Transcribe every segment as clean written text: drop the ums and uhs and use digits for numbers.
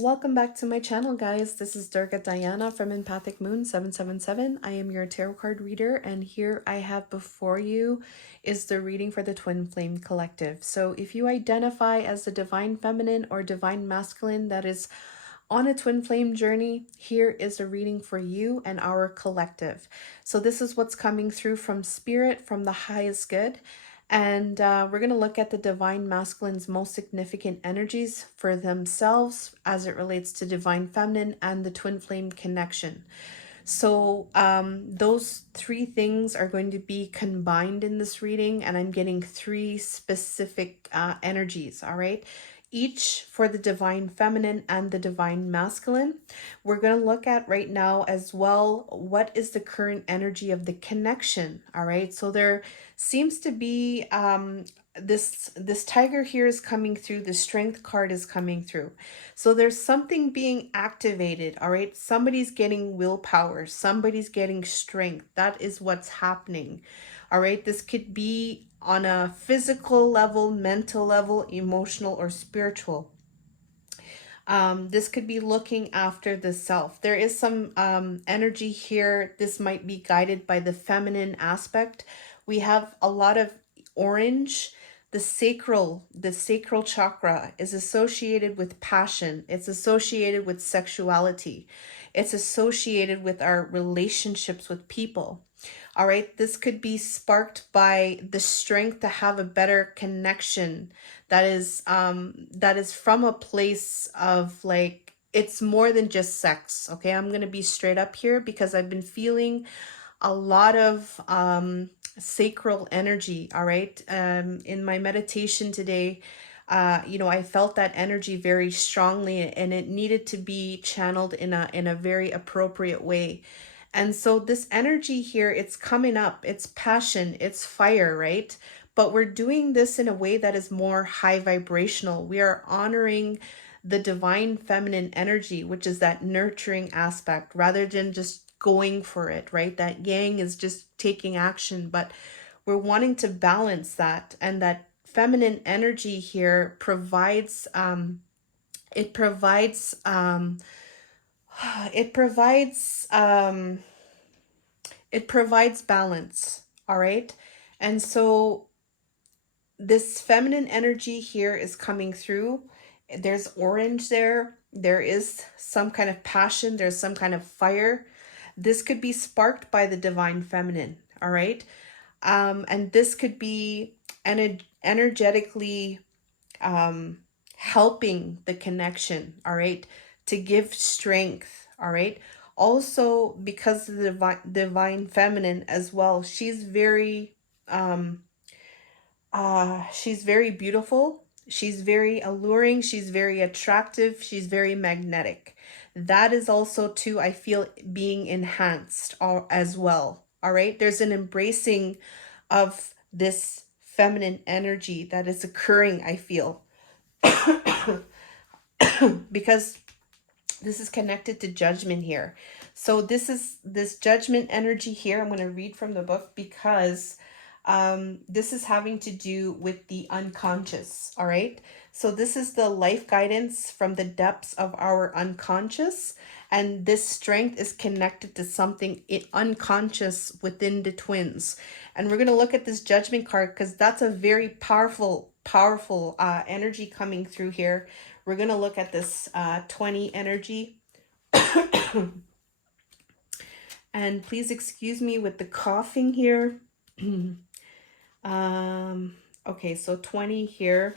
Welcome back to my channel, guys. This is Durga Diana from Empathic Moon 777. I am your tarot card reader, and here I have before you is the reading for the Twin Flame Collective. So if you identify as the Divine Feminine or Divine Masculine that is on a twin flame journey, here is a reading for you and our collective. So this is what's coming through from Spirit, from the highest good. And we're going to look at the Divine Masculine's most significant energies for themselves as it relates to Divine Feminine and the Twin Flame connection. So those three things are going to be combined in this reading, and I'm getting three specific energies, all right? Each for the Divine Feminine and the Divine Masculine. We're going to look at right now as well, what is the current energy of the connection, all right? So there seems to be this tiger here is coming through, the Strength card is coming through. So there's something being activated, all right? Somebody's getting willpower, somebody's getting strength. That is what's happening, all right? This could be on a physical level, mental level, emotional, or spiritual. This could be looking after the self. There is some energy here. This might be guided by the feminine aspect. We have a lot of orange. The sacral chakra is associated with passion. It's associated with sexuality. It's associated with our relationships with people. All right, this could be sparked by the strength to have a better connection that is from a place of like, it's more than just sex. Okay, I'm going to be straight up here because I've been feeling a lot of sacral energy, all right? In my meditation today, I felt that energy very strongly, and it needed to be channeled in a very appropriate way. And so this energy here, it's coming up, it's passion, it's fire, right? But we're doing this in a way that is more high vibrational. We are honoring the Divine Feminine energy, which is that nurturing aspect, rather than just going for it, right? That yang is just taking action, but we're wanting to balance that. And that feminine energy here provides it provides it provides balance, all right? And so this feminine energy here is coming through. There's orange there. There is some kind of passion. There's some kind of fire. This could be sparked by the Divine Feminine, all right? And this could be energetically helping the connection, all right, to give strength, all right? Also, because of the divine feminine as well, she's very beautiful, she's very alluring, she's very attractive, she's very magnetic. That is also too, I feel, being enhanced as well, all right? There's an embracing of this feminine energy that is occurring, I feel, because this is connected to judgment here. So this judgment energy here, I'm going to read from the book because this is having to do with the unconscious, all right? So this is the life guidance from the depths of our unconscious, and this strength is connected to something unconscious within the twins. And we're going to look at this judgment card because that's a very powerful energy coming through here. We're going to look at this 20 energy. And please excuse me with the coughing here. Okay, so 20 here.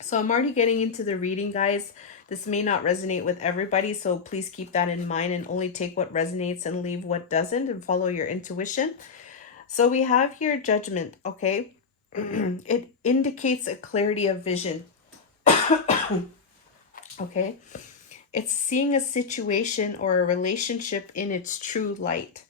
So I'm already getting into the reading, guys. This may not resonate with everybody, so please keep that in mind and only take what resonates and leave what doesn't, and follow your intuition. So we have here judgment, okay? It indicates a clarity of vision. Okay? It's seeing a situation or a relationship in its true light.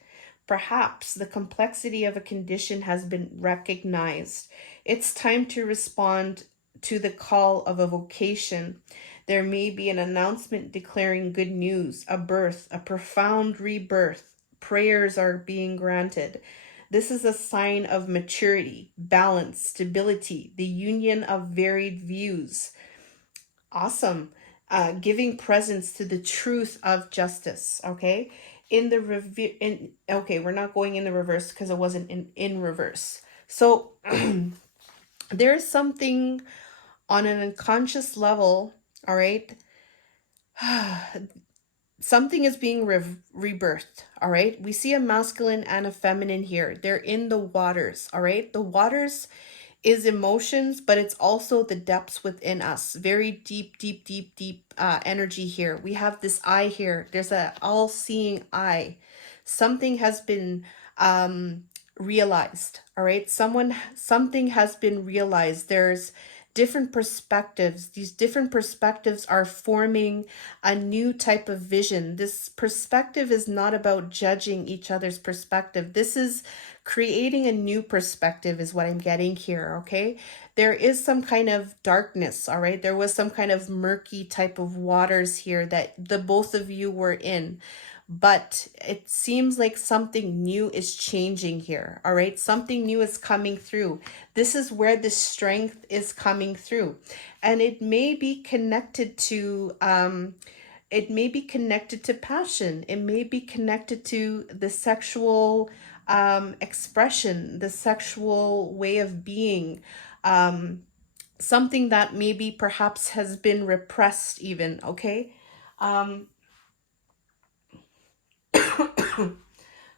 Perhaps the complexity of a condition has been recognized. It's time to respond to the call of a vocation. There may be an announcement declaring good news, a birth, a profound rebirth. Prayers are being granted. This is a sign of maturity, balance, stability, the union of varied views. Awesome. giving presence to the truth of justice. Okay, in the okay, we're not going in the reverse because it wasn't in reverse. So there's something on an unconscious level, all right. Something is being rebirthed, all right. We see a masculine and a feminine here. They're in the waters, all right. The waters is emotions, but it's also the depths within us. Very deep, deep, deep, deep energy here. We have this eye here. There's a all-seeing eye. Something has been realized, all right. Something has been realized. There's different perspectives. These different perspectives are forming a new type of vision. This perspective is not about judging each other's perspective. This is creating a new perspective is what I'm getting here, okay? There is some kind of darkness, all right? There was some kind of murky type of waters here that the both of you were in. But it seems like something new is changing here, all right? Something new is coming through. This is where the strength is coming through. And it may be connected to passion. It may be connected to the sexual expression, the sexual way of being, something that maybe perhaps has been repressed even, okay?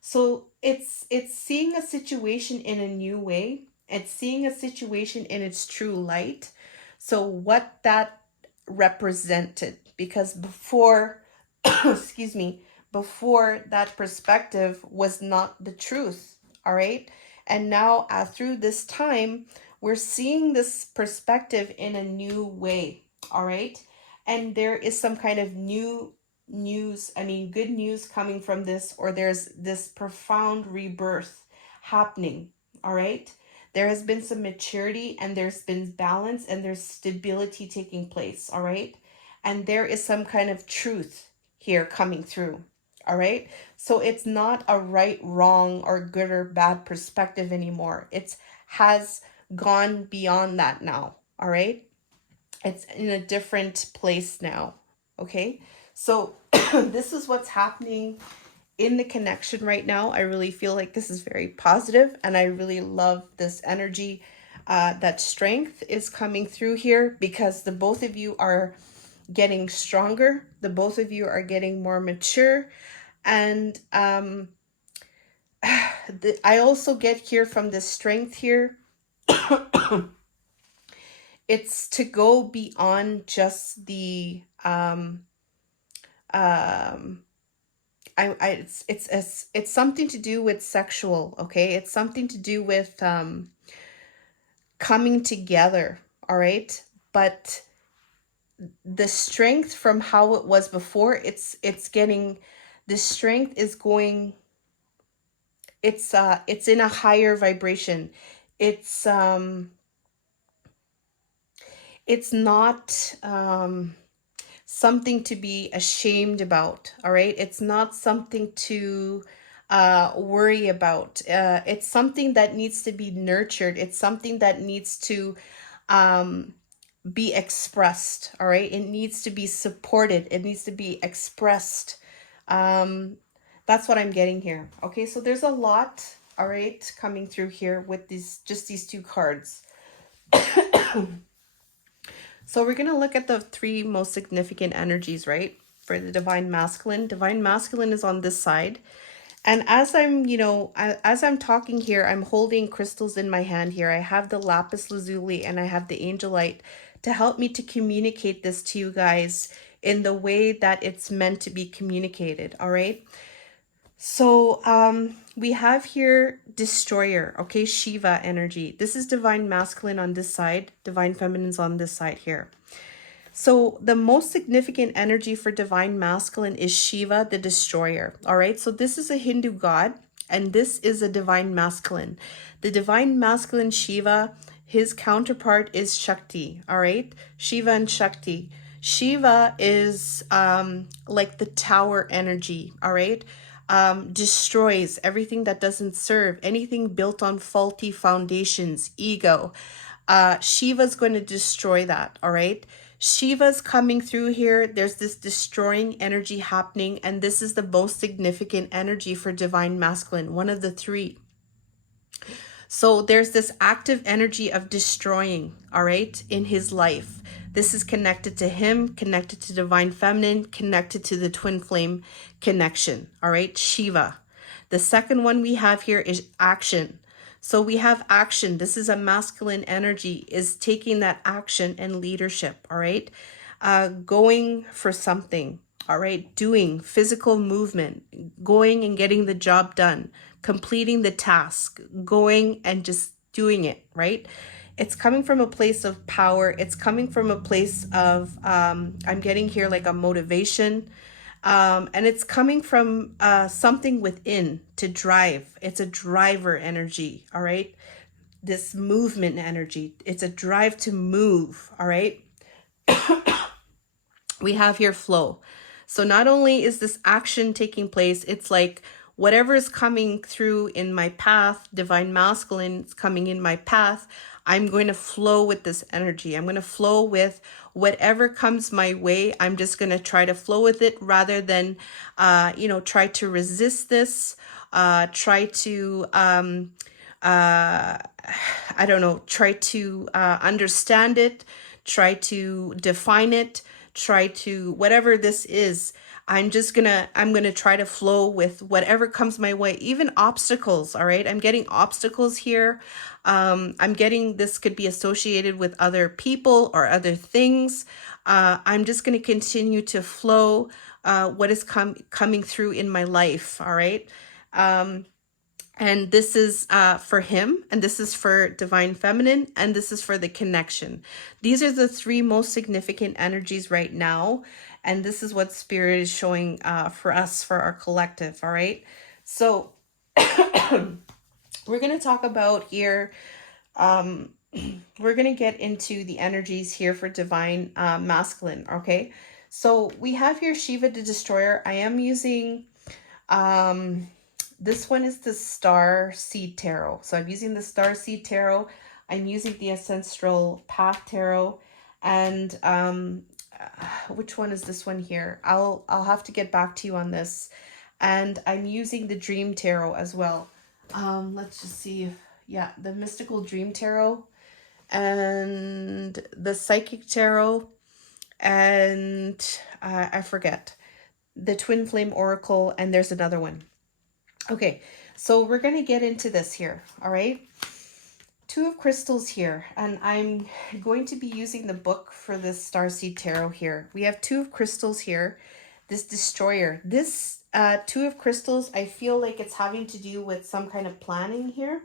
So it's seeing a situation in a new way. It's seeing a situation in its true light. So what that represented, because before, excuse me, before that perspective was not the truth, all right? And now through this time, we're seeing this perspective in a new way, all right? And there is some kind of new news, good news coming from this, or there's this profound rebirth happening, all right? There has been some maturity and there's been balance and there's stability taking place, all right? And there is some kind of truth here coming through, all right? So it's not a right, wrong, or good or bad perspective anymore. It has gone beyond that now, all right? It's in a different place now, okay? So this is what's happening in the connection right now. I really feel like this is very positive and I really love this energy. That strength is coming through here because the both of you are getting stronger. The both of you are getting more mature. And I also get here from the strength here. It's to go beyond just the it's something to do with sexual, okay? It's something to do with coming together, all right? But the strength from how it was before, it's getting, the strength is going, it's in a higher vibration. It's not something to be ashamed about, all right? It's not something to worry about. It's something that needs to be nurtured. It's something that needs to be expressed, all right? It needs to be supported. It needs to be expressed. That's what I'm getting here, okay? So there's a lot, all right, coming through here with these two cards. So we're going to look at the three most significant energies, right? For the divine masculine. Divine masculine is on this side. And as I'm, as I'm talking here, I'm holding crystals in my hand here. I have the lapis lazuli and I have the angelite to help me to communicate this to you guys in the way that it's meant to be communicated, all right? So we have here destroyer, okay, Shiva energy. This is divine masculine on this side, divine feminine's on this side here. So the most significant energy for divine masculine is Shiva, the destroyer, all right? So this is a Hindu god and this is a divine masculine. The divine masculine Shiva, his counterpart is Shakti, all right? Shiva and Shakti. Shiva is like the tower energy, all right? Destroys everything that doesn't serve, anything built on faulty foundations, ego. Shiva's going to destroy that, all right? Shiva's coming through here. There's this destroying energy happening, and this is the most significant energy for divine masculine, one of the three. So there's this active energy of destroying, all right, in his life. This is connected to him, connected to divine feminine, connected to the twin flame connection, all right, Shiva. The second one we have here is action. So we have action. This is a masculine energy, is taking that action and leadership, all right? Going for something, all right? Doing physical movement, going and getting the job done, completing the task, going and just doing it, right? It's coming from a place of power. It's coming from a place of, I'm getting here like a motivation. And it's coming from something within to drive. It's a driver energy, all right? This movement energy. It's a drive to move, all right? We have here flow. So not only is this action taking place, it's like whatever is coming through in my path, divine masculine is coming in my path, I'm going to flow with this energy. I'm going to flow with whatever comes my way. I'm just going to try to flow with it rather than, try to resist this, try to, try to understand it, try to define it, try to whatever this is. I'm gonna try to flow with whatever comes my way, even obstacles. All right, I'm getting obstacles here. I'm getting this could be associated with other people or other things. I'm just going to continue to flow what is coming through in my life. All right. And this is for him, and this is for divine feminine, and this is for the connection. These are the three most significant energies right now. And this is what spirit is showing for us, for our collective. All right. So we're going to talk about here. We're going to get into the energies here for divine masculine. Okay. So we have here Shiva the Destroyer. I am using... this one is the Star Seed Tarot. So I'm using the Star Seed Tarot. I'm using the Ancestral Path Tarot. And which one is this one here? I'll have to get back to you on this. And I'm using the Dream Tarot as well. Let's just see if, yeah, the Mystical Dream Tarot and the Psychic Tarot. And I forget. The Twin Flame Oracle. And there's another one. Okay, so we're going to get into this here, all right? Two of Crystals here, and I'm going to be using the book for this Starseed Tarot here. We have Two of Crystals here, this Destroyer. This Two of Crystals, I feel like it's having to do with some kind of planning here.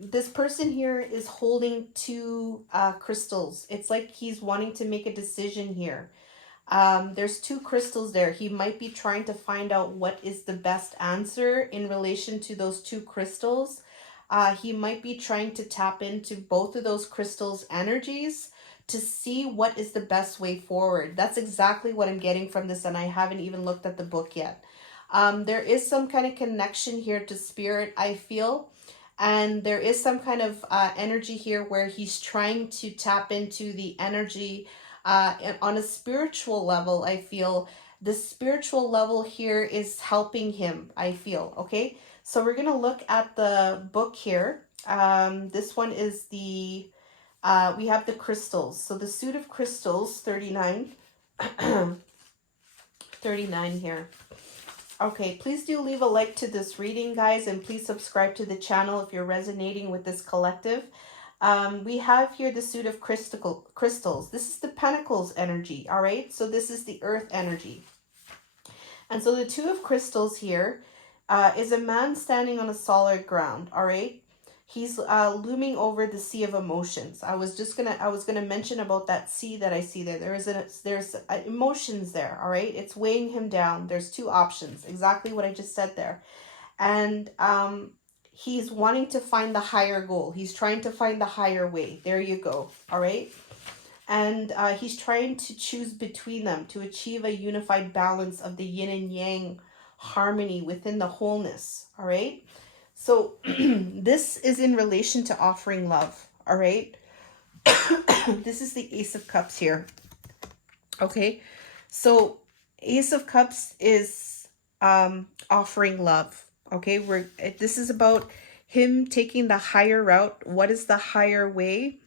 This person here is holding two crystals. It's like he's wanting to make a decision here. There's two crystals there. He might be trying to find out what is the best answer in relation to those two crystals. He might be trying to tap into both of those crystals' energies to see what is the best way forward. That's exactly what I'm getting from this, and I haven't even looked at the book yet. There is some kind of connection here to spirit, I feel. And there is some kind of energy here where he's trying to tap into the energy on a spiritual level. I feel the spiritual level here is helping him, I feel. Okay, so we're gonna look at the book here. This one is the we have the crystals. So the Suit of Crystals, 39 39 here. Okay, please do leave a like to this reading, guys, and please subscribe to the channel if you're resonating with this collective. We have here the Suit of Crystals. This is the Pentacles energy, all right? So this is the Earth energy. And so the Two of Crystals here is a man standing on a solid ground, all right? He's looming over the sea of emotions. I was gonna mention about that sea that I see there. There's emotions there, all right? It's weighing him down. There's two options, exactly what I just said there. And he's wanting to find the higher goal. He's trying to find the higher way. There you go, all right? And he's trying to choose between them to achieve a unified balance of the yin and yang harmony within the wholeness, all right? So this is in relation to offering love, all right? This is the Ace of Cups here. Okay, so Ace of Cups is offering love. Okay, this is about him taking the higher route. What is the higher way?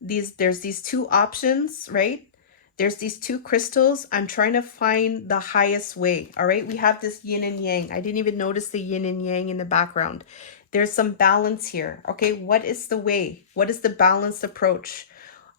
There's these two options, right? There's these two crystals. I'm trying to find the highest way. All right, we have this yin and yang. I didn't even notice the yin and yang in the background. There's some balance here. Okay, what is the way? What is the balanced approach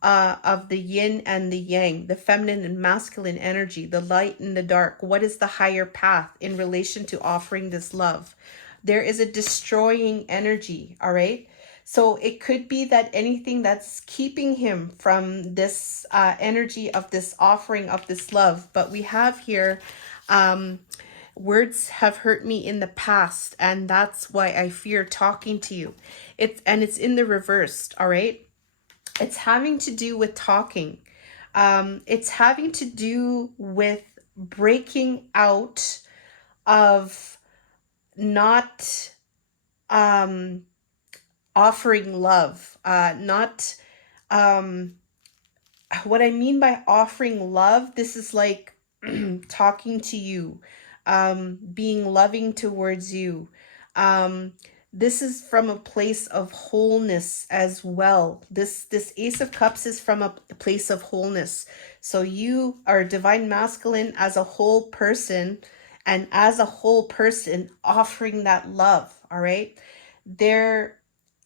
of the yin and the yang, the feminine and masculine energy, the light and the dark? What is the higher path in relation to offering this love? There is a destroying energy, all right? So it could be that anything that's keeping him from this energy of this offering of this love. But we have here, words have hurt me in the past, and that's why I fear talking to you. It's in the reversed, all right? It's having to do with talking. It's having to do with breaking out of not offering love, not what I mean by offering love, this is like talking to you, being loving towards you. This is from a place of wholeness as well. This Ace of Cups is from a place of wholeness. So you are divine masculine as a whole person, and as a whole person offering that love, all right?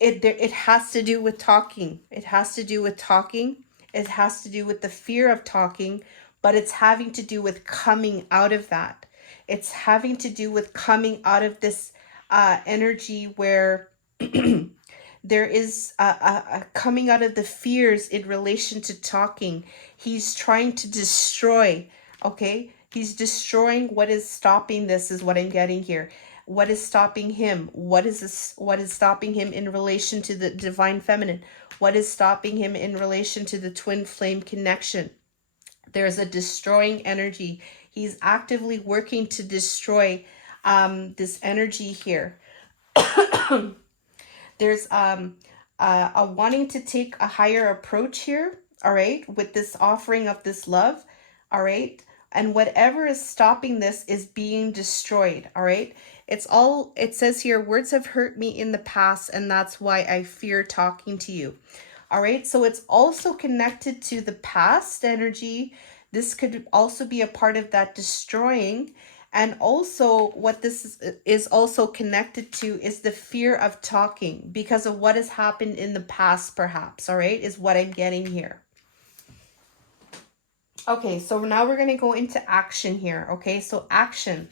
It has to do with talking. It has to do with talking. It has to do with the fear of talking, but it's having to do with coming out of that. It's having to do with coming out of this energy where there is a coming out of the fears in relation to talking. He's trying to destroy, okay? He's destroying what is stopping this, is what I'm getting here. What is stopping him? What is stopping him in relation to the divine feminine? What is stopping him in relation to the twin flame connection? There's a destroying energy. He's actively working to destroy this energy here. There's a wanting to take a higher approach here, all right, with this offering of this love, all right? And whatever is stopping this is being destroyed, all right? It says here, words have hurt me in the past, and that's why I fear talking to you. All right, so it's also connected to the past energy. This could also be a part of that destroying. And also what this is also connected to is the fear of talking because of what has happened in the past, perhaps, all right, is what I'm getting here. Okay, so now we're going to go into action here, okay? So action.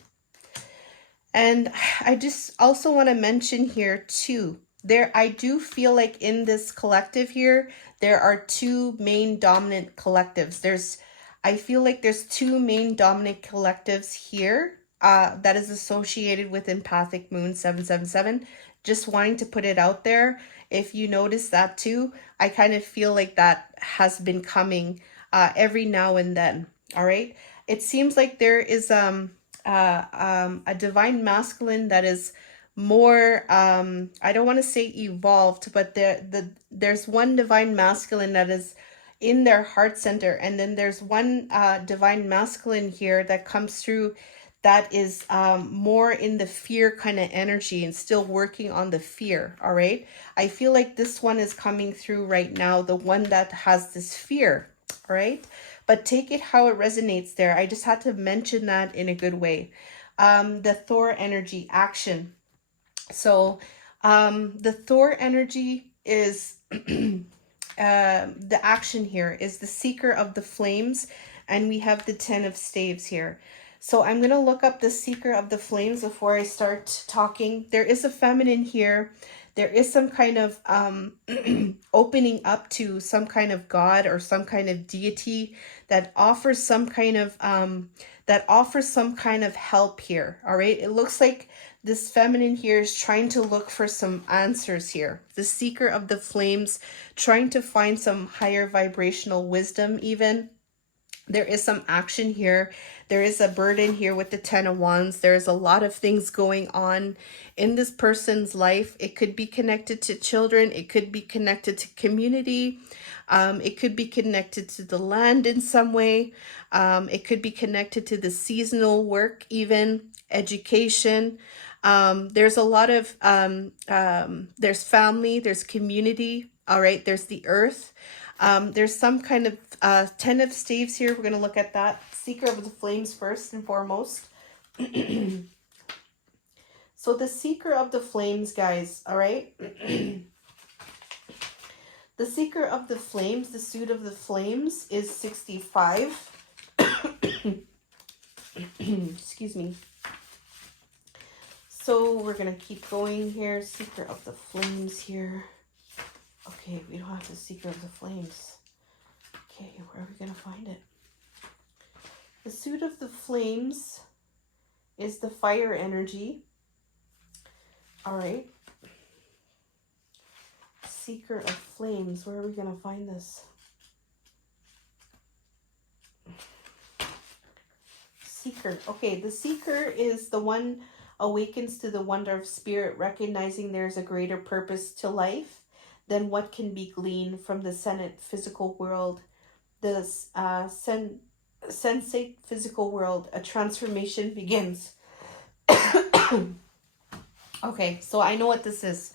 And I just also want to mention here too, I do feel like in this collective here, there are two main dominant collectives. I feel like there's two main dominant collectives here that is associated with Empathic Moon 777. Just wanting to put it out there. If you notice that too, I kind of feel like that has been coming every now and then. All right. It seems like there is a divine masculine that is more, I don't want to say evolved, but there's one divine masculine that is in their heart center. And then there's one divine masculine here that comes through that is more in the fear kind of energy and still working on the fear, all right? I feel like this one is coming through right now, the one that has this fear, all right? But take it how it resonates there. I just had to mention that in a good way. The Thor energy, action. So the Thor energy is, the action here is the seeker of the flames, and we have the 10 of staves here. So I'm going to look up the seeker of the flames before I start talking. There is a feminine here. There is some kind of opening up to some kind of God or some kind of deity that offers some kind of help here. All right. It looks like this feminine here is trying to look for some answers here. The seeker of the flames, trying to find some higher vibrational wisdom even. There is some action here. There is a burden here with the 10 of Wands. There's a lot of things going on in this person's life. It could be connected to children. It could be connected to community. It could be connected to the land in some way. It could be connected to the seasonal work, even education. There's a lot of, there's family, there's community. All right, there's the earth. There's some kind of 10 of staves here. We're going to look at that. Seeker of the flames first and foremost. So the seeker of the flames, guys, all right? The seeker of the flames, the suit of the flames is 65. Excuse me. So we're going to keep going here. Seeker of the flames here. Okay, we don't have the seeker of the flames. Okay, where are we going to find it? The suit of the flames is the fire energy. All right. Seeker of flames, where are we going to find this? Seeker. Okay, the seeker is the one awakens to the wonder of spirit, recognizing there's a greater purpose to life than what can be gleaned from the sensate physical world. The sensate physical world, a transformation begins. Okay, so I know what this is.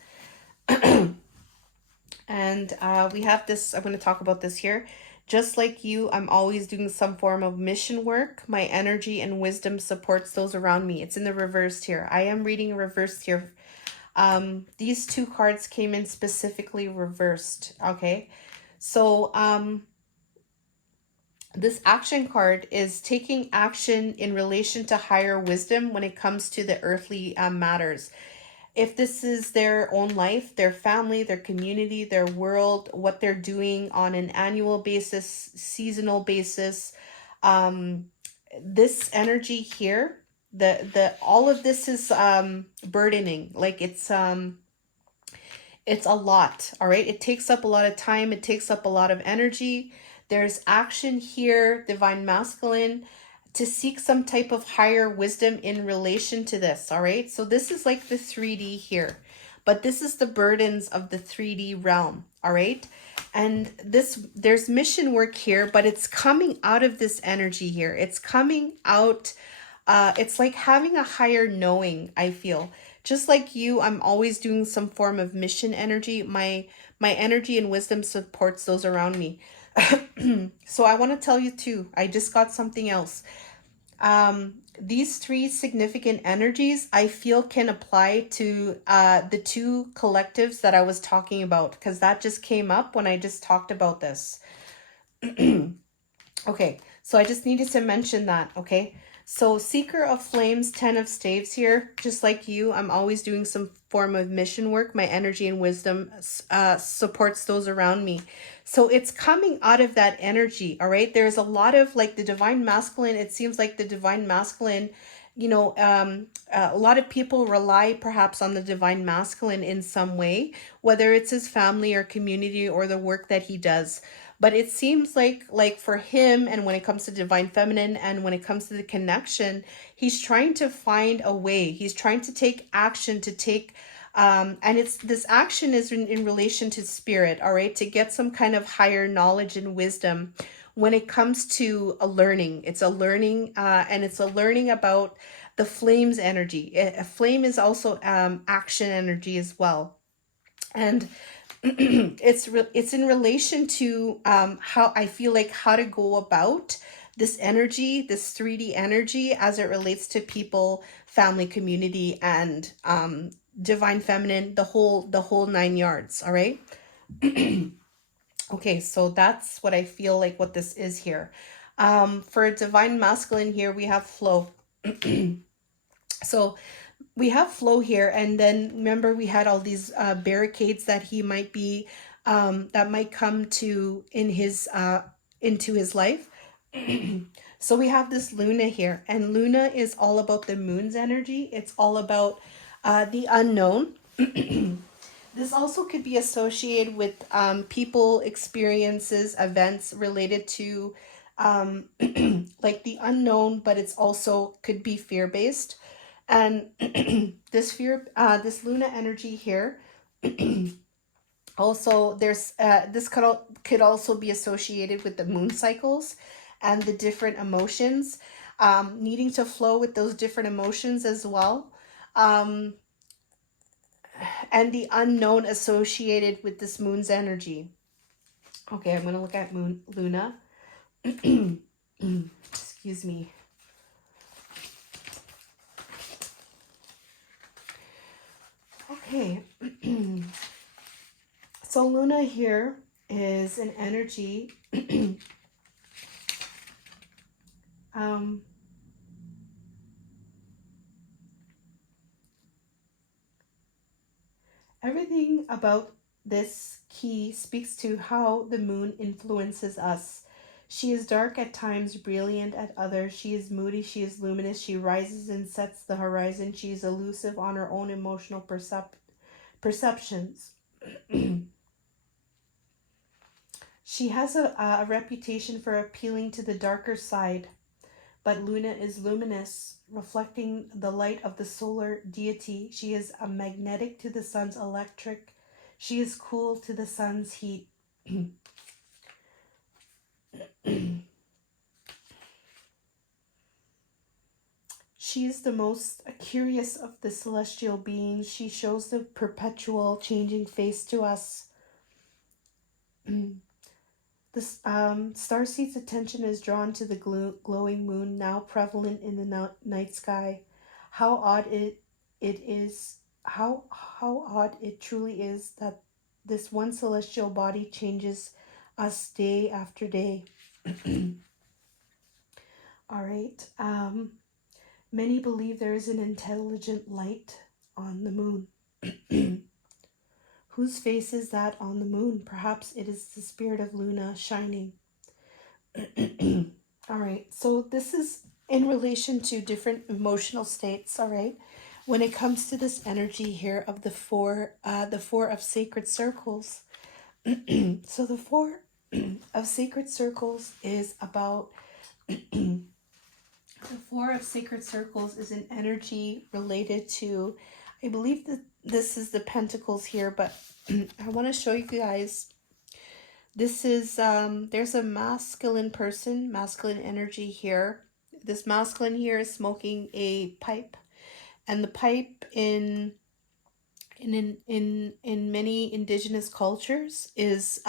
And we have this, I'm going to talk about this here. Just like you, I'm always doing some form of mission work. My energy and wisdom supports those around me. It's in the reversed here. I am reading reversed here. These two cards came in specifically reversed. Okay, so this action card is taking action in relation to higher wisdom when it comes to the earthly matters. If this is their own life, their family, their community, their world, what they're doing on an annual basis, seasonal basis, this energy here, the all of this is burdening. Like it's a lot. All right, it takes up a lot of time. It takes up a lot of energy. There's action here, divine masculine, to seek some type of higher wisdom in relation to this. All right, so this is like the 3D here, but this is the burdens of the 3D realm. All right, and there's mission work here, but it's coming out of this energy here. It's coming out, it's like having a higher knowing. I feel just like you, I'm always doing some form of mission energy. My energy and wisdom supports those around me. So I want to tell you too, I just got something else. These three significant energies I feel can apply to the two collectives that I was talking about, because that just came up when I just talked about this. Okay, so I just needed to mention that. Okay, so seeker of flames, 10 of staves here. Just like you, I'm always doing some form of mission work. My energy and wisdom supports those around me. So it's coming out of that energy. All right, there's a lot of like the divine masculine. It seems like the divine masculine, you know, a lot of people rely perhaps on the divine masculine in some way, whether it's his family or community or the work that he does. But it seems like for him, and when it comes to divine feminine and when it comes to the connection, he's trying to find a way. He's trying to take action, to take and it's this action is in relation to spirit, all right, to get some kind of higher knowledge and wisdom when it comes to a learning. It's a learning, and it's a learning about the flames energy. A flame is also action energy as well. And it's in relation to how I feel like how to go about this energy, this 3D energy, as it relates to people, family, community, and divine feminine, the whole 9 yards. All right. Okay, so that's what I feel like what this is here. For divine masculine here, we have flow. So we have flow here, and then remember we had all these barricades that he might be that might come to in his into his life. So we have this Luna here, and Luna is all about the moon's energy. It's all about the unknown. This also could be associated with people, experiences, events related to like the unknown, but it's also could be fear-based. And this Luna energy here, also there's this could also be associated with the moon cycles and the different emotions, needing to flow with those different emotions as well. Um, and the unknown associated with this moon's energy. Okay, I'm going to look at Luna. Excuse me. Okay. So Luna here is an energy. um, Everything about this key speaks to how the moon influences us. She is dark at times, brilliant at others. She is moody, she is luminous, she rises and sets the horizon. She is elusive on her own emotional perceptions. She has a reputation for appealing to the darker side, but Luna is luminous, reflecting the light of the solar deity. She is a magnetic to the sun's electric. She is cool to the sun's heat. She is the most curious of the celestial beings. She shows the perpetual changing face to us. The starseed's attention is drawn to the glowing moon, now prevalent in the night sky. How odd it is, how odd it truly is that this one celestial body changes us day after day. All right. Many believe there is an intelligent light on the moon. Whose face is that on the moon? Perhaps it is the spirit of Luna shining. All right, so this is in relation to different emotional states. All right, when it comes to this energy here of the four of sacred circles. So the four of sacred circles is about the four of sacred circles is an energy related to, I believe that this is the pentacles here, but I want to show you guys. This is, there's a masculine person, masculine energy here. This masculine here is smoking a pipe. And the pipe in many indigenous cultures is,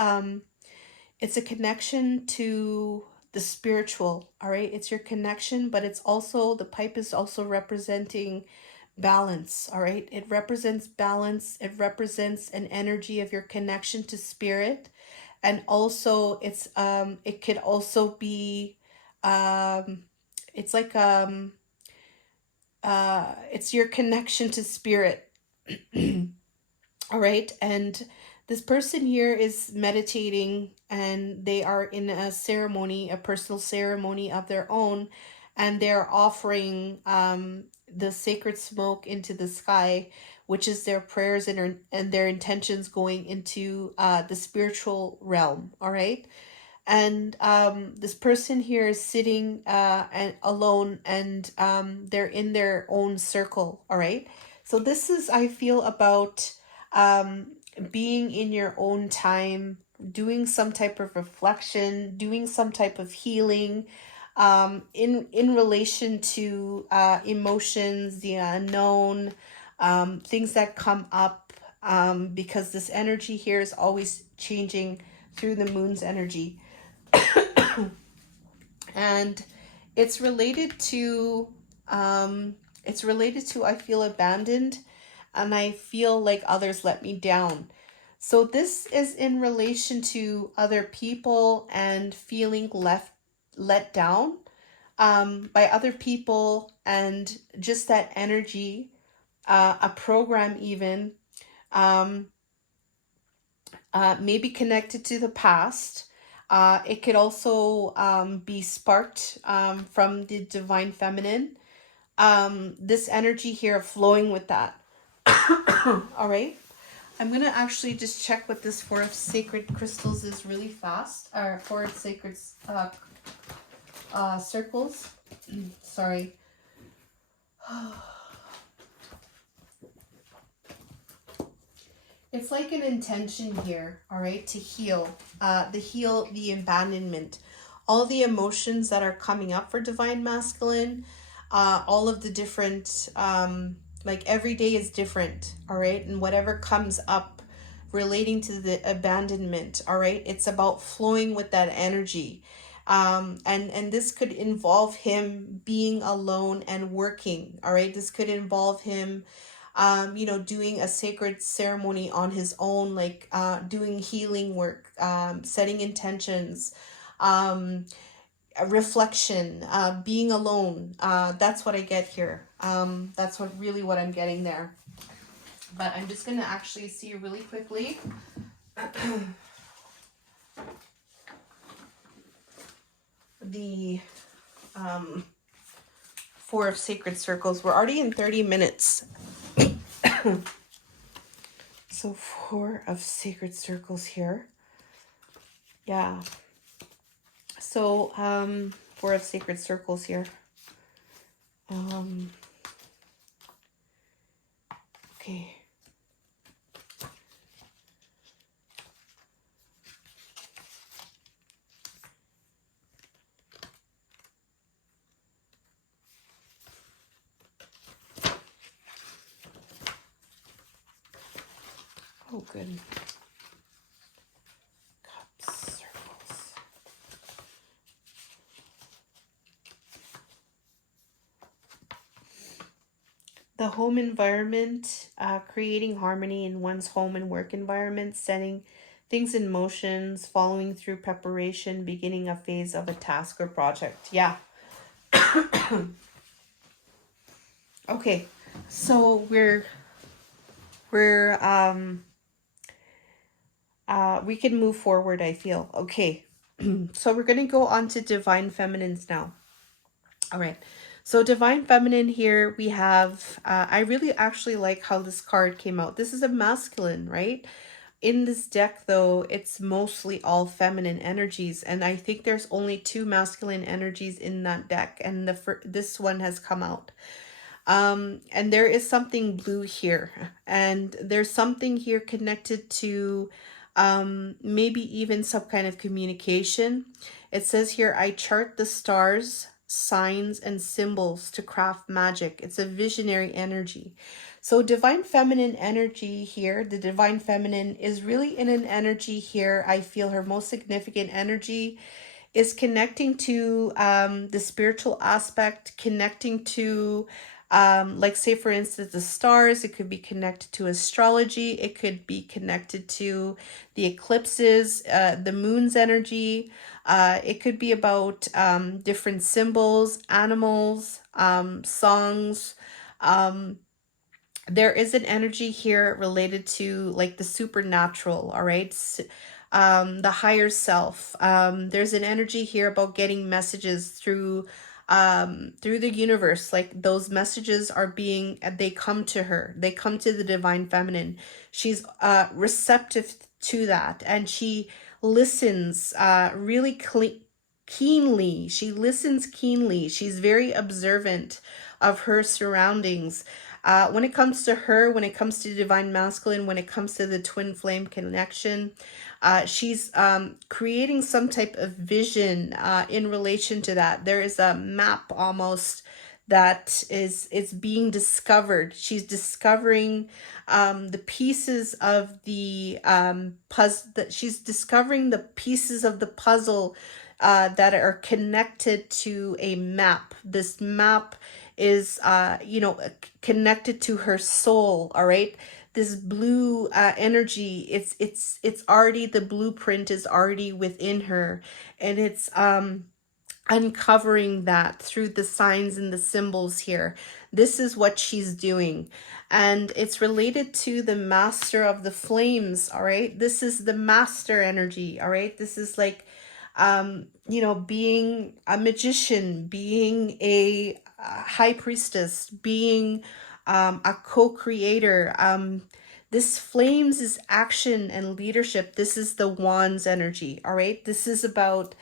it's a connection to the spiritual, all right? It's your connection, but it's also, the pipe is also representing balance, all right? It represents balance. It represents an energy of your connection to spirit. And also it's it could also be it's like it's your connection to spirit. All right, and this person here is meditating and they are in a ceremony, a personal ceremony of their own, and they're offering the sacred smoke into the sky, which is their prayers and their intentions going into the spiritual realm. All right, and this person here is sitting and alone, and they're in their own circle. All right, so this is, I feel, about being in your own time, doing some type of reflection, doing some type of healing, in relation to emotions, the unknown, things that come up, because this energy here is always changing through the moon's energy. And it's related to I feel abandoned and I feel like others let me down. So this is in relation to other people and feeling let down by other people, and just that energy, a program even, um, maybe connected to the past. It could also be sparked from the divine feminine. This energy here flowing with that. All right. I'm going to actually just check what this four of sacred crystals is really fast. Or four of sacred circles. Sorry. It's like an intention here, all right, to heal, the abandonment, all the emotions that are coming up for divine masculine, all of the different, like every day is different, all right, and whatever comes up relating to the abandonment, all right, it's about flowing with that energy, and this could involve him being alone and working, all right, this could involve him doing a sacred ceremony on his own, like doing healing work, setting intentions, a reflection, being alone. That's what I get here. That's what I'm getting there. But I'm just going to actually see really quickly. The Four of Sacred Circles. We're already in 30 minutes. So Four of Sacred Circles here. Yeah. So Four of Sacred Circles here. Okay. Oh, good. Cups, circles. The home environment, creating harmony in one's home and work environment, setting things in motions, following through preparation, beginning a phase of a task or project. Yeah. Okay. So we can move forward, I feel. Okay. So we're going to go on to divine feminines now. All right. So divine feminine here we have, I really actually like how this card came out. This is a masculine, right? In this deck though, it's mostly all feminine energies. And I think there's only two masculine energies in that deck. And this one has come out. And there is something blue here, and there's something here connected to maybe even some kind of communication. It says here, I chart the stars, signs, and symbols to craft magic. It's a visionary energy. So divine feminine energy here, the divine feminine is really in an energy here. I feel her most significant energy is connecting to the spiritual aspect, connecting to like say for instance the stars. It could be connected to astrology, it could be connected to the eclipses, the moon's energy, it could be about different symbols, animals, songs. There is an energy here related to like the supernatural, all right? The higher self. There's an energy here about getting messages through the universe. Like those messages are being, they come to her. They come to the divine feminine. She's receptive to that, and she listens really keenly. She listens keenly. She's very observant of her surroundings. When it comes to her, when it comes to divine masculine, when it comes to the twin flame connection, she's creating some type of vision in relation to that. There is a map almost that is being discovered. She's discovering the pieces of the puzzle. That she's discovering the pieces of the puzzle that are connected to a map. This map is connected to her soul, all right? This blue energy, it's already, the blueprint is already within her, and it's uncovering that through the signs and the symbols here. This is what she's doing, and it's related to the master of the flames, all right? This is the master energy, all right? This is like being a magician, being a high priestess, being a co-creator. This flames is action and leadership. This is the wands energy, all right? This is about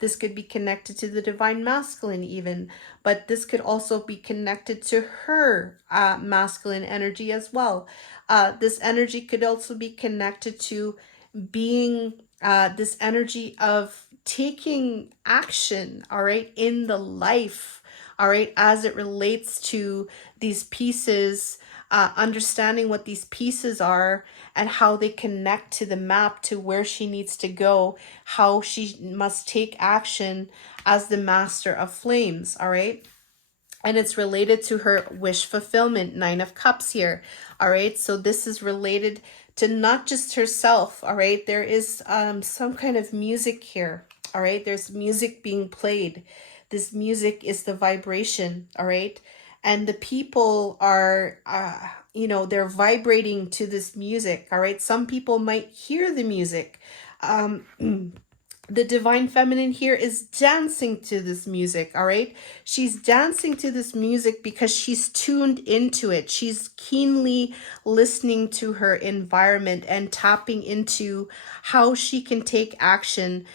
This could be connected to the divine masculine even, but this could also be connected to her masculine energy as well. This energy could also be connected to being this energy of taking action, all right, in the life, all right, as it relates to these pieces, understanding what these pieces are and how they connect to the map to where she needs to go, how she must take action as the master of flames, all right? And it's related to her wish fulfillment, 9 of Cups here, all right? So this is related to not just herself, all right? There is some kind of music here, all right? There's music being played. This music is the vibration, all right? And the people are, they're vibrating to this music, all right? Some people might hear the music. The divine feminine here is dancing to this music, all right? She's dancing to this music because she's tuned into it. She's keenly listening to her environment and tapping into how she can take action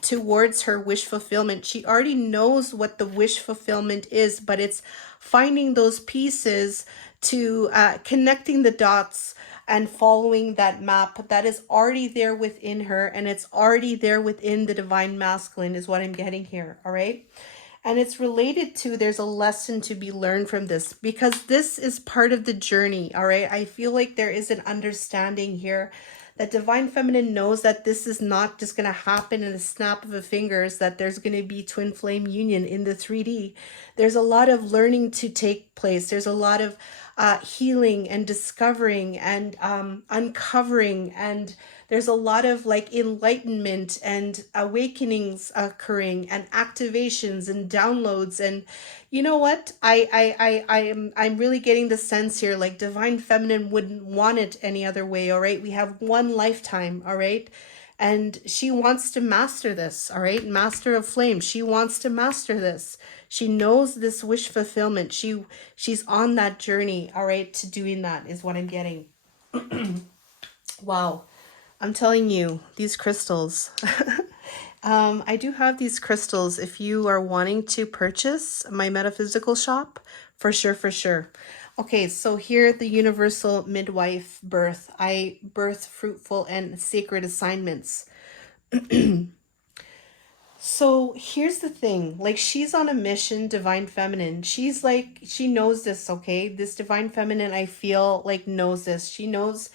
towards her wish fulfillment. She already knows what the wish fulfillment is, but it's finding those pieces to connecting the dots and following that map that is already there within her, and it's already there within the divine masculine is what I'm getting here, all right? And it's related to, there's a lesson to be learned from this because this is part of the journey, all right? I feel like there is an understanding here that divine feminine knows that this is not just going to happen in a snap of a fingers, that there's going to be twin flame union in the 3D. There's a lot of learning to take place. There's a lot of healing and discovering and uncovering, and there's a lot of like enlightenment and awakenings occurring and activations and downloads. And you know what, I'm really getting the sense here like divine feminine wouldn't want it any other way, all right? We have one lifetime, all right? And she wants to master this, all right? Master of flame, she wants to master this. She knows this wish fulfillment. She's on that journey, all right, to doing that is what I'm getting. Wow. I'm telling you, these crystals. I do have these crystals if you are wanting to purchase my metaphysical shop, for sure, for sure. Okay, so here the universal midwife birth. I birth fruitful and sacred assignments. So here's the thing, like she's on a mission, divine feminine. She's like, she knows this, okay? This divine feminine, I feel like knows this. She knows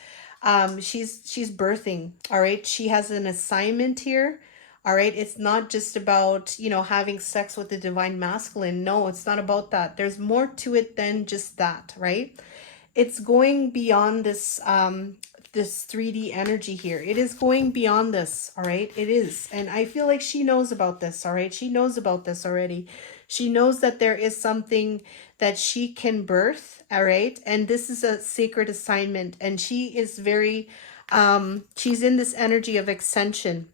she's birthing, all right? She has an assignment here, all right? It's not just about, having sex with the divine masculine. No, it's not about that. There's more to it than just that, right? It's going beyond this 3D energy here. It is going beyond this, all right? It is. And I feel like she knows about this, all right? She knows about this already. She knows that there is something that she can birth, all right? And this is a sacred assignment. And she is very, she's in this energy of ascension,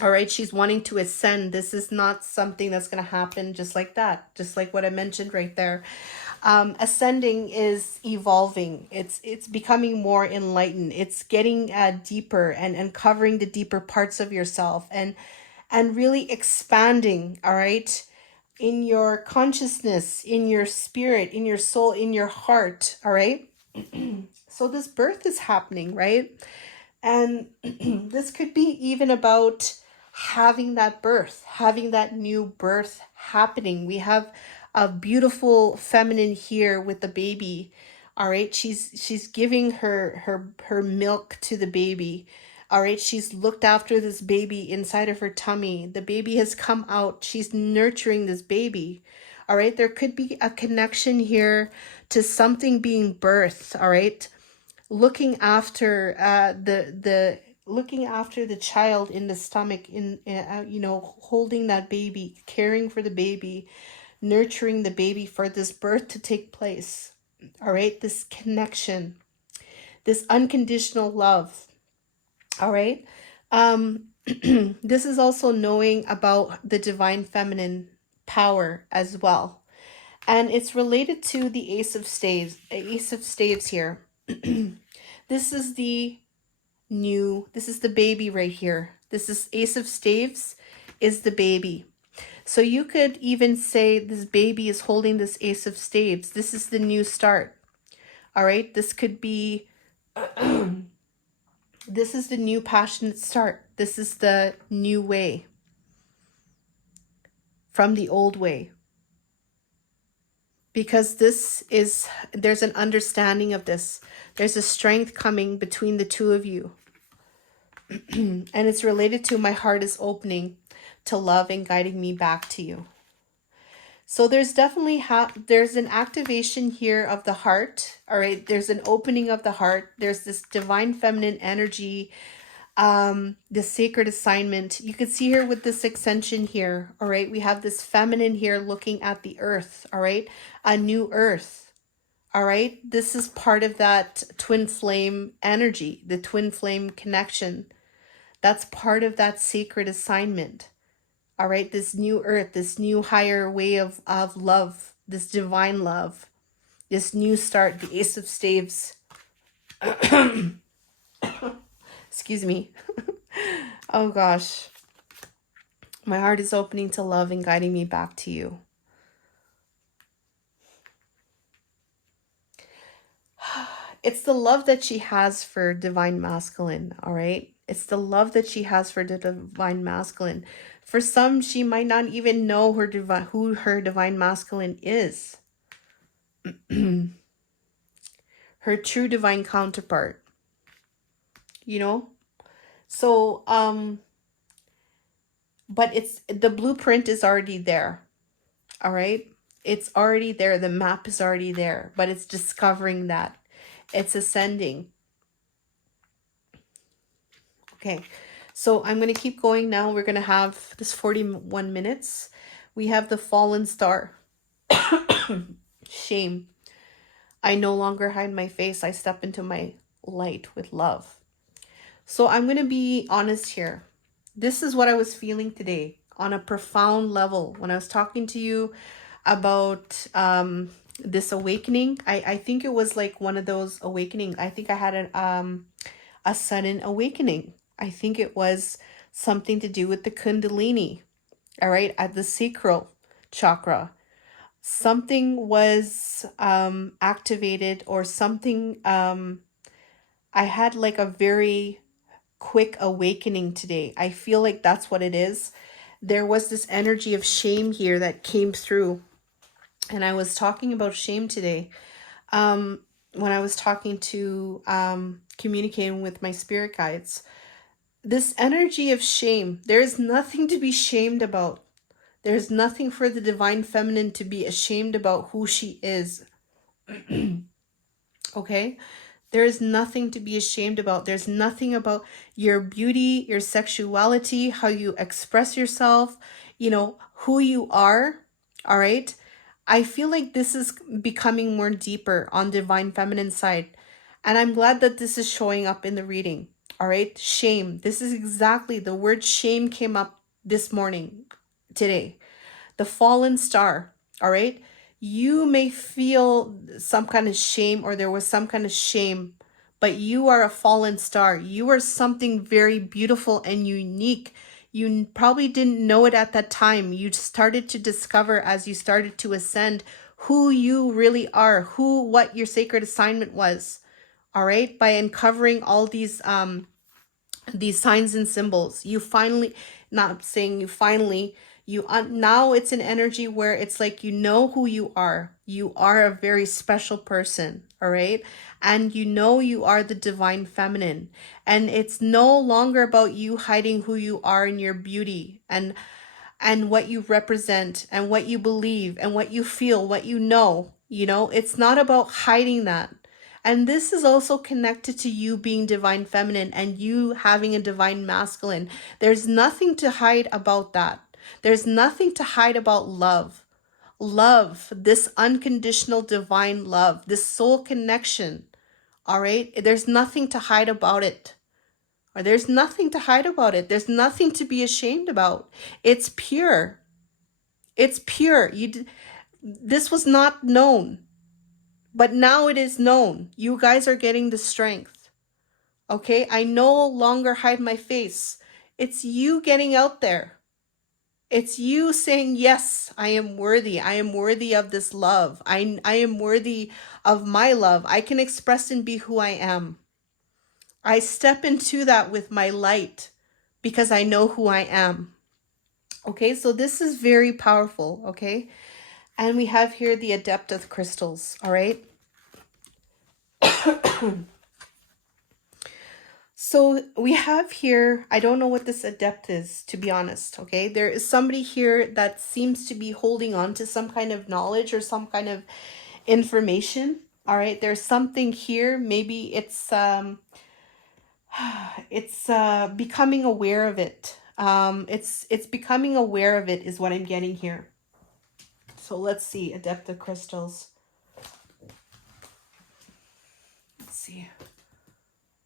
all right? She's wanting to ascend. This is not something that's going to happen just like that, just like what I mentioned right there. Ascending is evolving. It's becoming more enlightened. It's getting deeper and uncovering the deeper parts of yourself and really expanding, all right, in your consciousness, in your spirit, in your soul, in your heart, all right? So this birth is happening, right? And this could be even about having that birth, having that new birth happening. We have a beautiful feminine here with the baby. All right, she's giving her milk to the baby. All right, she's looked after this baby inside of her tummy. The baby has come out. She's nurturing this baby. All right, there could be a connection here to something being birthed. All right, looking after looking after the child in the stomach, holding that baby, caring for the baby, nurturing the baby for this birth to take place. All right, this connection, this unconditional love. All right. This is also knowing about the divine feminine power as well. And it's related to the Ace of Staves here. This is the baby right here. This is Ace of Staves. is the baby. So you could even say this baby is holding this Ace of Staves. This is the new start. All right. This could be, this is the new passionate start. This is the new way from the old way. Because this is, there's an understanding of this. There's a strength coming between the two of you. And it's related to my heart is opening to love and guiding me back to you. So there's definitely there's an activation here of the heart. All right. There's an opening of the heart. There's this divine feminine energy, the sacred assignment. You can see here with this extension here. All right. We have this feminine here looking at the earth. All right. A new earth. All right. This is part of that twin flame energy, the twin flame connection. That's part of that sacred assignment. All right, this new earth, this new higher way of love, this divine love, this new start, the Ace of Staves. Excuse me. Oh gosh. My heart is opening to love and guiding me back to you. It's the love that she has for divine masculine, all right? It's the love that she has for the divine masculine. For some, she might not even know who her divine masculine is. Her true divine counterpart. You know? So, but the blueprint is already there. All right? It's already there. The map is already there, but it's discovering that. It's ascending. Okay, so I'm going to keep going now. We're going to have this 41 minutes. We have the fallen star. Shame. I no longer hide my face. I step into my light with love. So I'm going to be honest here. This is what I was feeling today on a profound level when I was talking to you about this awakening. I think it was like one of those awakening. I think I had a sudden awakening. I think it was something to do with the Kundalini, all right, at the sacral chakra. Something was activated, or something, I had like a very quick awakening today. I feel like that's what it is. There was this energy of shame here that came through. And I was talking about shame today. When I was talking to, communicating with my spirit guides. This energy of shame, there's nothing to be shamed about. There's nothing for the divine feminine to be ashamed about who she is. Okay? There is nothing to be ashamed about. There's nothing about your beauty, your sexuality, how you express yourself, you know, who you are. All right? I feel like this is becoming more deeper on divine feminine side. And I'm glad that this is showing up in the reading. All right. Shame. This is exactly, the word shame came up this morning, today. The fallen star. All right. You may feel some kind of shame, or there was some kind of shame, but you are a fallen star. You are something very beautiful and unique. You probably didn't know it at that time. You started to discover as you started to ascend who you really are, what your sacred assignment was. All right. By uncovering all these signs and symbols, you finally, not saying you finally, now it's an energy where it's like, you know who you are. You are a very special person. All right. And you are the divine feminine, and it's no longer about you hiding who you are in your beauty and what you represent and what you believe and what you feel, what it's not about hiding that. And this is also connected to you being divine feminine and you having a divine masculine. There's nothing to hide about that. There's nothing to hide about love. Love, this unconditional divine love, this soul connection. All right? There's nothing to hide about it. Or there's nothing to hide about it. There's nothing to be ashamed about. It's pure. It's pure. This was not known. But now it is known. You guys are getting the strength. Okay? I no longer hide my face. It's you getting out there. It's you saying, yes, I am worthy. I am worthy of this love. I am worthy of my love. I can express and be who I am. I step into that with my light because I know who I am. Okay, so this is very powerful. Okay, and we have here the Adept of Crystals. All right. So we have here, I don't know what this adept is, to be honest, okay? There is somebody here that seems to be holding on to some kind of knowledge or some kind of information, all right? There's something here, maybe it's becoming aware of it. It's becoming aware of it is what I'm getting here. So let's see, Adept of Crystals. Let's see.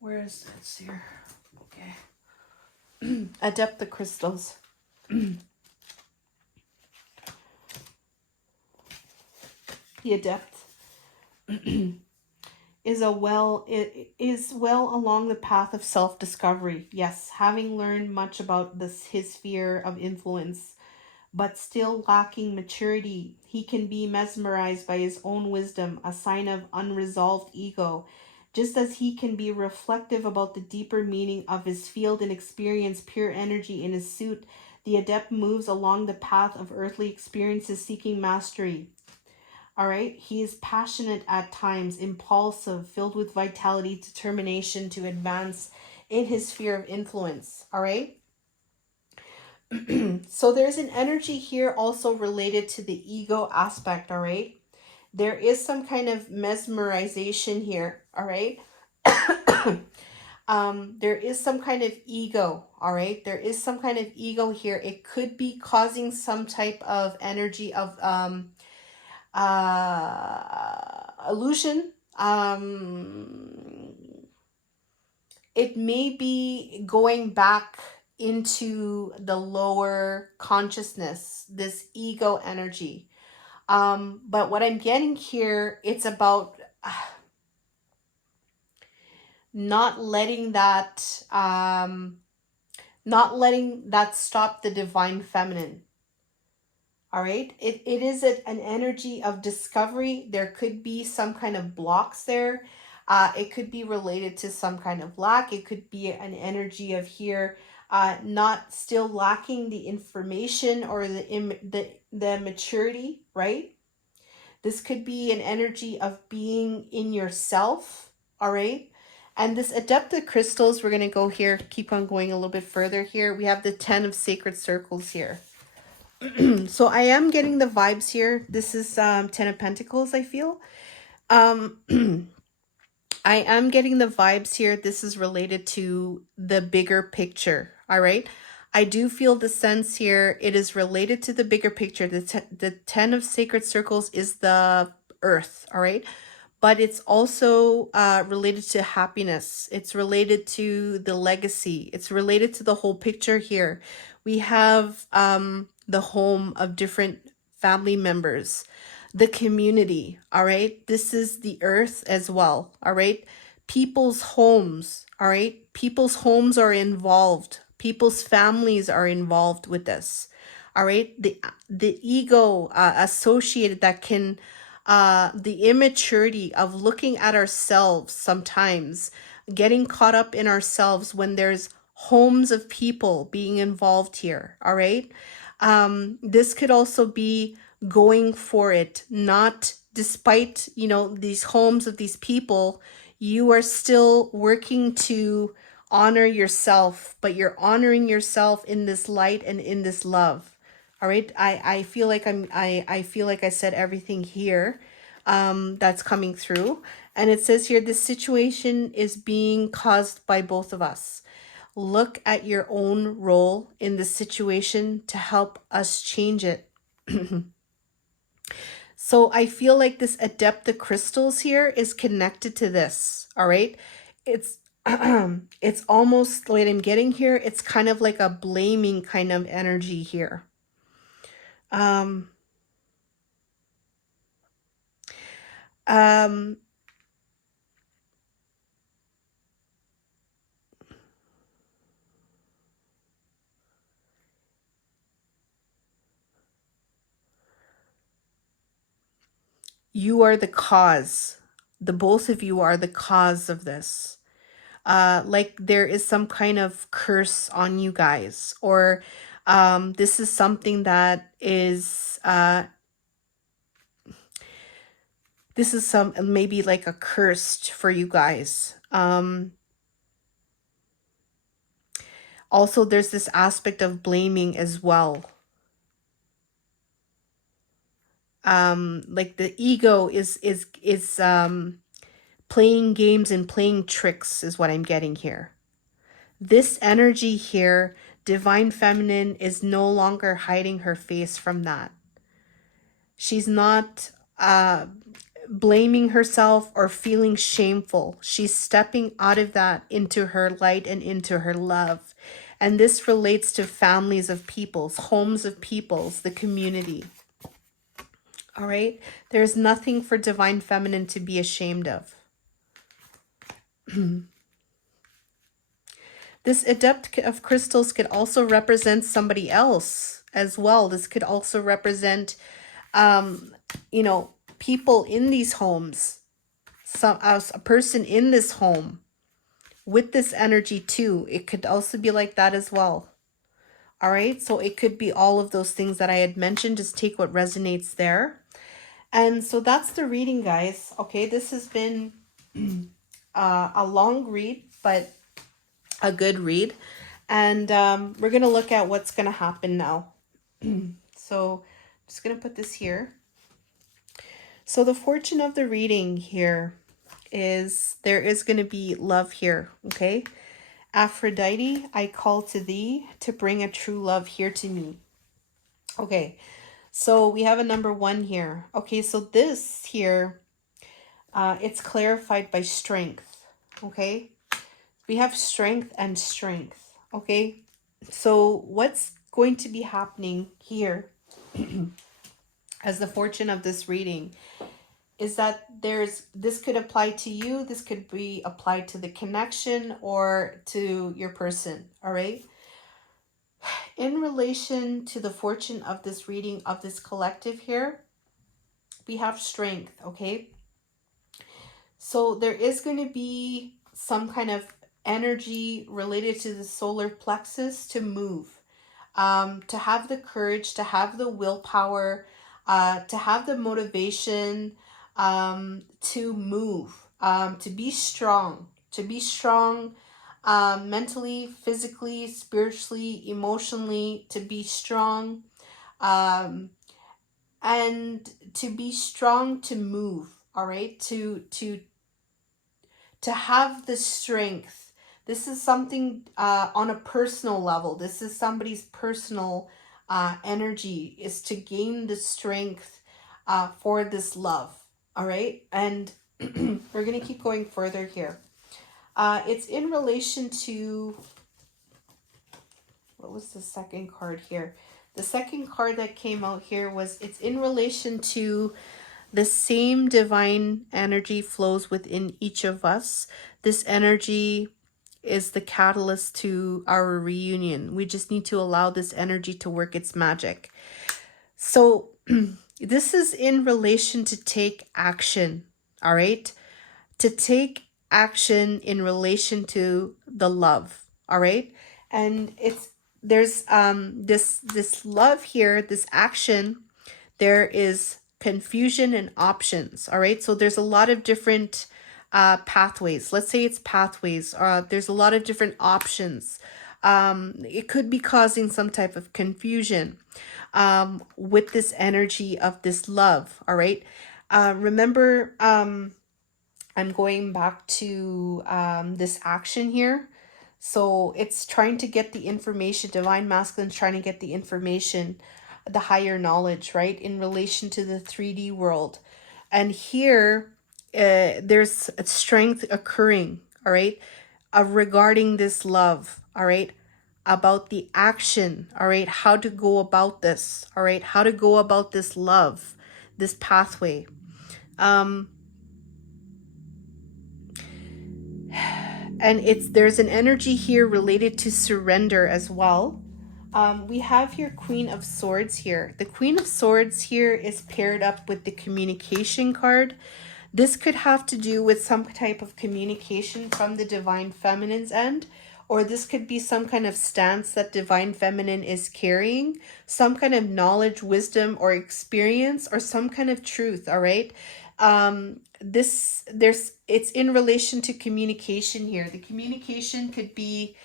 Where is it here? Okay. Adept of Crystals. The Adept is well along the path of self-discovery. Yes, having learned much about his sphere of influence, but still lacking maturity, he can be mesmerized by his own wisdom, a sign of unresolved ego. Just as he can be reflective about the deeper meaning of his field and experience pure energy in his suit, the adept moves along the path of earthly experiences seeking mastery. All right. He is passionate at times, impulsive, filled with vitality, determination to advance in his sphere of influence. All right. So there's an energy here also related to the ego aspect. All right. There is some kind of mesmerization here. All right. There is some kind of ego. All right. There is some kind of ego here. It could be causing some type of energy of illusion. It may be going back into the lower consciousness, this ego energy. But what I'm getting here, it's about not letting that stop the divine feminine. All right. It is an energy of discovery. There could be some kind of blocks there. It could be related to some kind of lack. It could be an energy of here, not still lacking the information or the maturity, right? This could be an energy of being in yourself. All right. And this Adept of Crystals, we're going to go here, keep on going a little bit further here. We have the 10 of Sacred Circles here. So I am getting the vibes here. This is 10 of Pentacles, I feel. Um, I am getting the vibes here. This is related to the bigger picture. All right. I do feel the sense here. It is related to the bigger picture. The 10 of Sacred Circles is the earth. All right. But it's also related to happiness. It's related to the legacy. It's related to the whole picture here. We have the home of different family members, the community, all right? This is the earth as well, all right? People's homes, all right? People's homes are involved. People's families are involved with this, all right? The ego associated that can the immaturity of looking at ourselves sometimes, getting caught up in ourselves when there's homes of people being involved here. All right. This could also be going for it, not despite, these homes of these people, you are still working to honor yourself, but you're honoring yourself in this light and in this love. All right. I feel like I feel like I said everything here that's coming through. And it says here, this situation is being caused by both of us. Look at your own role in the situation to help us change it. So I feel like this Adept of Crystals here is connected to this. All right. It's it's almost what I'm getting here. It's kind of like a blaming kind of energy here. Um, um, you are the cause. The both of you are the cause of this. Like there is some kind of curse on you guys, or this is something that is this is some maybe like a curse for you guys. Also, there's this aspect of blaming as well. Like the ego is playing games and playing tricks is what I'm getting here. This energy here, divine feminine, is no longer hiding her face from that. She's not blaming herself or feeling shameful. She's stepping out of that into her light and into her love. And this relates to families of peoples, homes of peoples, the community. All right? There's nothing for divine feminine to be ashamed of. This Adept of Crystals could also represent somebody else as well. This could also represent, you know, people in these homes, a person in this home with this energy too. It could also be like that as well. All right, so it could be all of those things that I had mentioned. Just take what resonates there. And so that's the reading, guys. Okay, this has been a long read, but a good read. And we're going to look at what's going to happen now. So I'm just going to put this here. So the fortune of the reading here is there is going to be love here, okay? Aphrodite, I call to thee to bring a true love here to me. Okay, so we have a number 1 here. Okay, so this here, it's clarified by strength, okay? We have strength and strength, okay? So what's going to be happening here as the fortune of this reading is that this could apply to you, this could be applied to the connection or to your person, all right? In relation to the fortune of this reading of this collective here, we have strength, okay? So there is going to be some kind of energy related to the solar plexus to move, to have the courage, to have the willpower, to have the motivation, to move, to be strong, mentally, physically, spiritually, emotionally, to be strong, and to be strong to move, all right, to have the strength. This is something on a personal level. This is somebody's personal energy, is to gain the strength for this love. All right. And we're going to keep going further here. It's in relation to, what was the second card here? The second card that came out here was, it's in relation to the same divine energy flows within each of us. This energy is the catalyst to our reunion. We just need to allow this energy to work its magic. So this is in relation to take action, all right? To take action in relation to the love, all right? And there's this love here, this action, there is confusion and options, all right? So there's a lot of different pathways. Let's say it's pathways. There's a lot of different options. It could be causing some type of confusion with this energy of this love, all right? Remember, I'm going back to this action here. So it's trying to get the information, divine masculine trying to get the information, the higher knowledge, right, in relation to the 3D world. And here, there's strength occurring, all right, regarding this love, all right, about the action, all right, how to go about this, all right, how to go about this love, this pathway. And there's an energy here related to surrender as well. We have your Queen of Swords here. The Queen of Swords here is paired up with the communication card. This could have to do with some type of communication from the Divine Feminine's end, or this could be some kind of stance that Divine Feminine is carrying, some kind of knowledge, wisdom, or experience, or some kind of truth, all right? It's in relation to communication here. The communication could be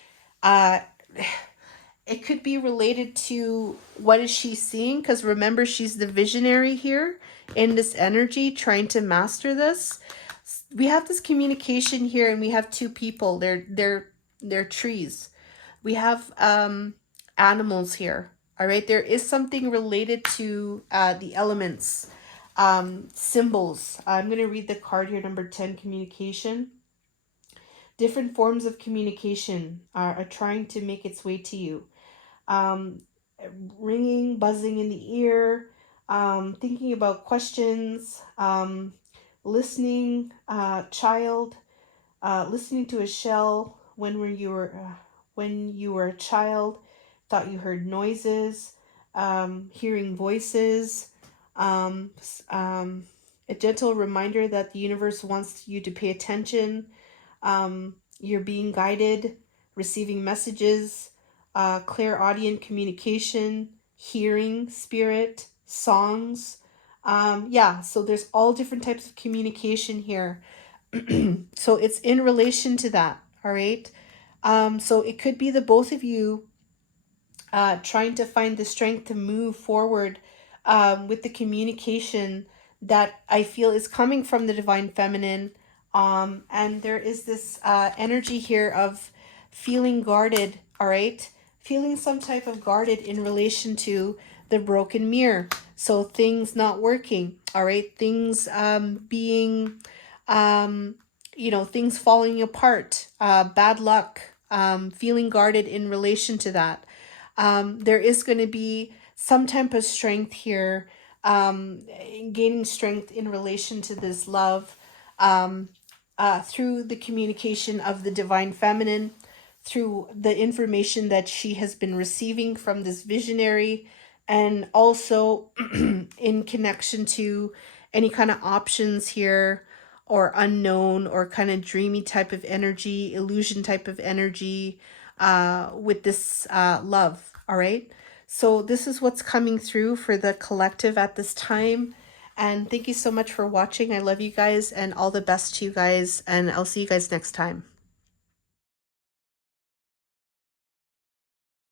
it could be related to what is she seeing, because remember, she's the visionary here in this energy trying to master this. We have this communication here, and we have two people. They're trees. We have animals here. All right, there is something related to the elements, symbols. I'm going to read the card here, number 10, communication. Different forms of communication are trying to make its way to you. Ringing, buzzing in the ear, thinking about questions, listening, child, listening to a shell when you were a child, thought you heard noises, hearing voices, a gentle reminder that the universe wants you to pay attention. You're being guided, receiving messages, clairaudient communication, hearing spirit, songs. Yeah, so there's all different types of communication here. So it's in relation to that, all right? So it could be the both of you trying to find the strength to move forward with the communication that I feel is coming from the Divine Feminine. And there is this energy here of feeling guarded, all right? Feeling some type of guarded in relation to the broken mirror. So things not working, all right? Things being, things falling apart, bad luck, feeling guarded in relation to that. There is going to be some type of strength here, gaining strength in relation to this love through the communication of the Divine Feminine, through the information that she has been receiving from this visionary, and also in connection to any kind of options here, or unknown, or kind of dreamy type of energy, illusion type of energy with this love, all right? So this is what's coming through for the collective at this time. And thank you so much for watching. I love you guys, and all the best to you guys, and I'll see you guys next time.